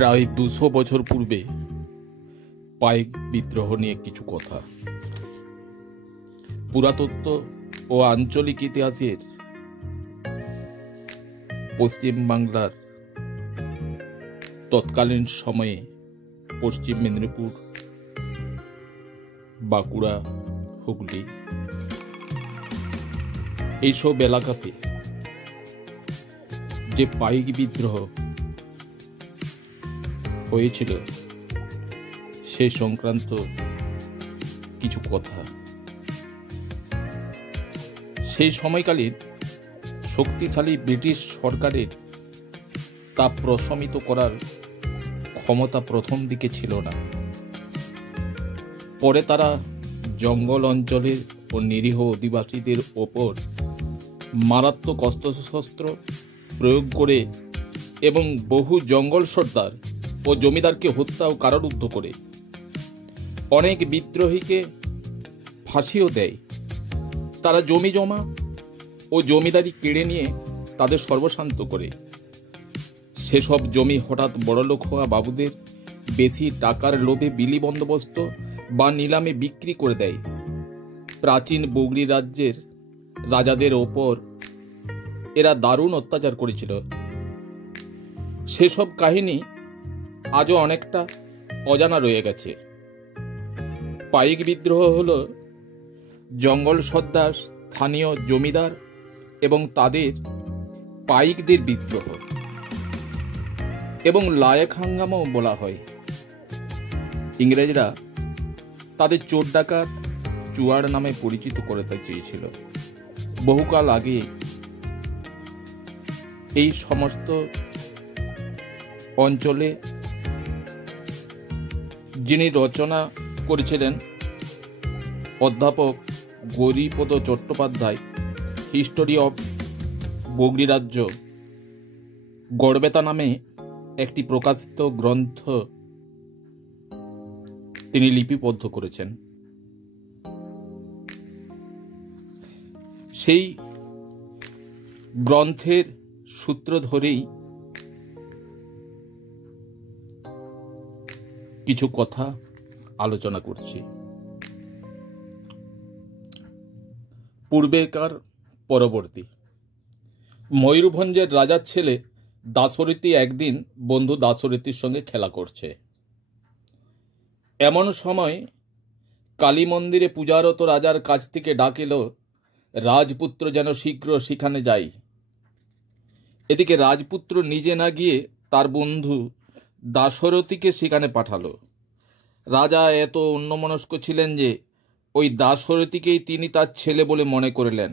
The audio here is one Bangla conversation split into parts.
প্রায় 200 বছর পূর্বে পাইক বিদ্রোহ নিয়ে কিছু কথা। পুরাতত্ত্ব ও আঞ্চলিক ইতিহাসের পশ্চিম বাংলার তৎকালীন সময়ে পশ্চিম মেদিনীপুর, বাঁকুড়া, হুগলি এইসব এলাকাতে যে পাইক বিদ্রোহ হয়েছিল সে সংক্রান্ত কিছু কথা। সেই সময়কালীন শক্তিশালী ব্রিটিশ সরকারের তা প্রশমিত করার ক্ষমতা প্রথম দিকে ছিল না। পরে তারা জঙ্গল অঞ্চলের ও নিরীহ অধিবাসীদের ওপর মারাত্মক অস্ত্রশস্ত্র প্রয়োগ করে এবং বহু জঙ্গল সর্দার ও জমিদারকে হত্যা ও কারারুদ্ধ করে অনেক বিদ্রোহীকে ফাঁসিও দেয়। তারা জমি জমা ও জমিদারি কেড়ে নিয়ে তাদের সর্বশান্ত করে। সেসব জমি হঠাৎ বড়লোক হওয়া বাবুদের বেশি টাকার লোভে বিলি বন্দোবস্ত বা নিলামে বিক্রি করে দেয়। প্রাচীন বগরি রাজ্যের রাজাদের ওপর এরা দারুণ অত্যাচার করেছিল। সেসব কাহিনী আজও অনেকটা অজানা রয়ে গেছে। পাইক বিদ্রোহ হল জঙ্গল সর্দার, স্থানীয় জমিদার এবং তাদের পাইকদের বিদ্রোহ, এবং লায়েক হাঙ্গামাও বলা হয়। ইংরেজরা তাদের চোর ডাকাত চুয়ার নামে পরিচিত করতে চেয়েছিল। বহুকাল আগে এই সমস্ত অঞ্চলে যিনি রচনা করেছিলেন অধ্যাপক গৌরীপদ চট্টোপাধ্যায়, হিস্টোরি অফ বগরি রাজ্য গড়বেতা নামে একটি প্রকাশিত গ্রন্থ তিনি লিপিবদ্ধ করেছেন। সেই গ্রন্থের সূত্র ধরেই কিছু কথা আলোচনা করছি। পূর্বেকার পরবর্তী। ময়ূরভঞ্জের রাজার ছেলে দাশরথী একদিন বন্ধু দাশরথীর সঙ্গে খেলা করছে। এমন সময় কালী মন্দিরে পূজারত রাজার কাছ থেকে ডাক এলো, রাজপুত্র যেন শীঘ্র সেখানে যাই। এদিকে রাজপুত্র নিজে না গিয়ে তার বন্ধু দাশরথীকে সেখানে পাঠালো। রাজা এত অন্যমনস্ক ছিলেন যে ওই দাশরথীকেই তিনি তার ছেলে বলে মনে করলেন,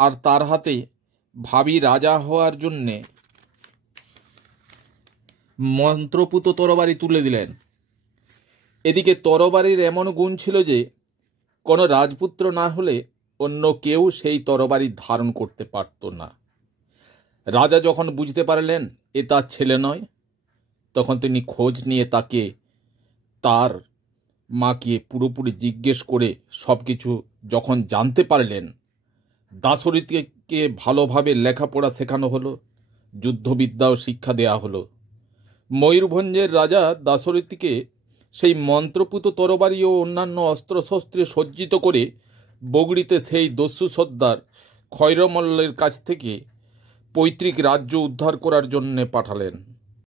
আর তার হাতে ভাবী রাজা হওয়ার জন্যে মন্ত্রপুত তরবারি তুলে দিলেন। এদিকে তরবারির এমন গুণ ছিল যে কোনো রাজপুত্র না হলে অন্য কেউ সেই তরবারি ধারণ করতে পারত না। রাজা যখন বুঝতে পারলেন এ তার ছেলে নয়, তখন তিনি খোঁজ নিয়ে তাকে তার মাকে পুরোপুরি জিজ্ঞেস করে সব কিছু যখন জানতে পারলেন, দাশরথীকে ভালোভাবে লেখাপড়া শেখানো হলো, যুদ্ধবিদ্যাও শিক্ষা দেয়া হলো। ময়ূরভঞ্জের রাজা দাশরথীকে সেই মন্ত্রপুত তরবারি ও অন্যান্য অস্ত্রশস্ত্রে সজ্জিত করে বগরিতে সেই দস্যু সর্দার খৈরমল্লের কাছ থেকে পৈতৃক রাজ্য উদ্ধার করার জন্যে পাঠালেন।